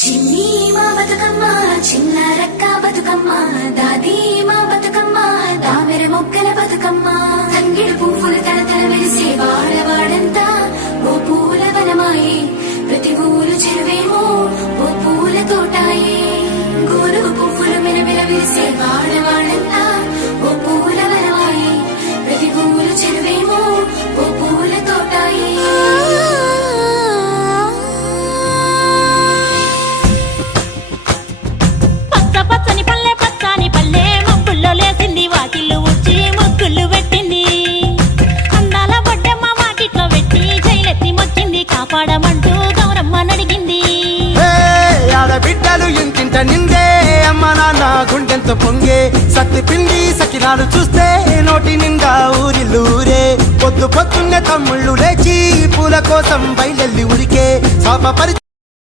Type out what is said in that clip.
చిన్ని మా బతుకమ్మ చిన్న రక్క బతుకమ్మ దాది మా బతుకమ్మ దామెర మొక్కల బతుకమ్మ తంగిడు పువ్వులు తలతల వెలిసే వాడవాడంతా ఓ పూల వనమాయే ప్రతి ఊరు చెరువేమో ఓ పూల తోటాయే గోరు పువ్వులు మెలమెల వెలిసే వాడవాడంతా ఓ పూల వనమాయే ప్రతి ఊరు చెరువేమో ఓ పూల తోటాయే పచ్చని పల్లె పచ్చని పల్లె మబ్బుల్లో లేసింది వాకిళ్ళు ఉచ్చి ముగ్గులు పెట్టింది అందాల బొడ్డమ్మ వాకిట్లో పెట్టి జైలెత్తి మొచ్చింది కాపాడమంటూ గౌరమ్మ నడిగింది ఆడబిడ్డలు ఇంటింట నిందే అమ్మ నాన్న గుండెంతో పొంగే సత్తి పిండి సకినాలు చూస్తే నోటి నిండా ఊరిల్లూరే పొద్దున్నే తమ్ముళ్ళు లేచి పూల కోసం బయలెల్లి ఉరికే శాప